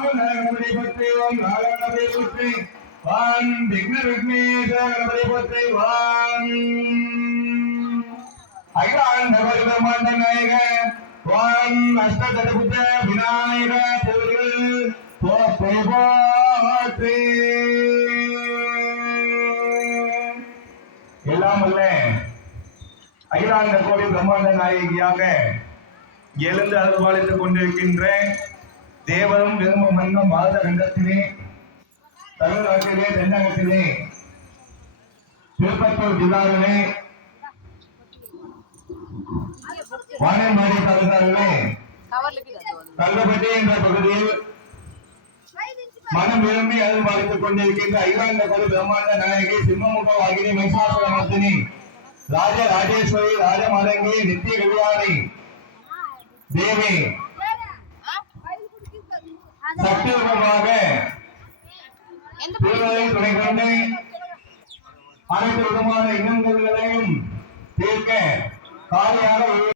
நாகணபதி பற்றி ஓம் நாகணபதி பற்றி வான் விக்ன விக்னேஸ்வரபதி பற்றி வான் அகிலாண்ட பிரம்மாண்ட நாயக வான் அஷ்டதபுத்த விநாயக போற்றி எல்லாம் அல்ல அகிலாண்ட கோடி பிரம்மாண்ட நாயகியாக எழுந்து அருள்பாலித்துக் கொண்டிருக்கின்ற தேவரும் விரும்பும் மன்னம் மாத கண்டத்திலே தமிழ்நாட்டிலே தென்னகத்திலே திருப்பத்தூர் ஜில்லாவிலே வாணியம்பாடி தாலுகாவிலே கல்லப்பட்டி என்ற பகுதியில் மனம் விரும்பி அருள்பாலித்துக் கொண்டிருக்கின்ற அகிலாண்ட கோடி பிரம்மாண்ட நாயகி சிம்மமுக வாகினி மைசாசுர மர்த்தினி ராஜ ராஜேஸ்வரி ராஜமாதங்கி நித்திய கல்யாணி தேவி சக்திரூபமாக துணை கொண்டு அனைத்து விதமான இன்னங்களையும் தீர்க்க காரியாக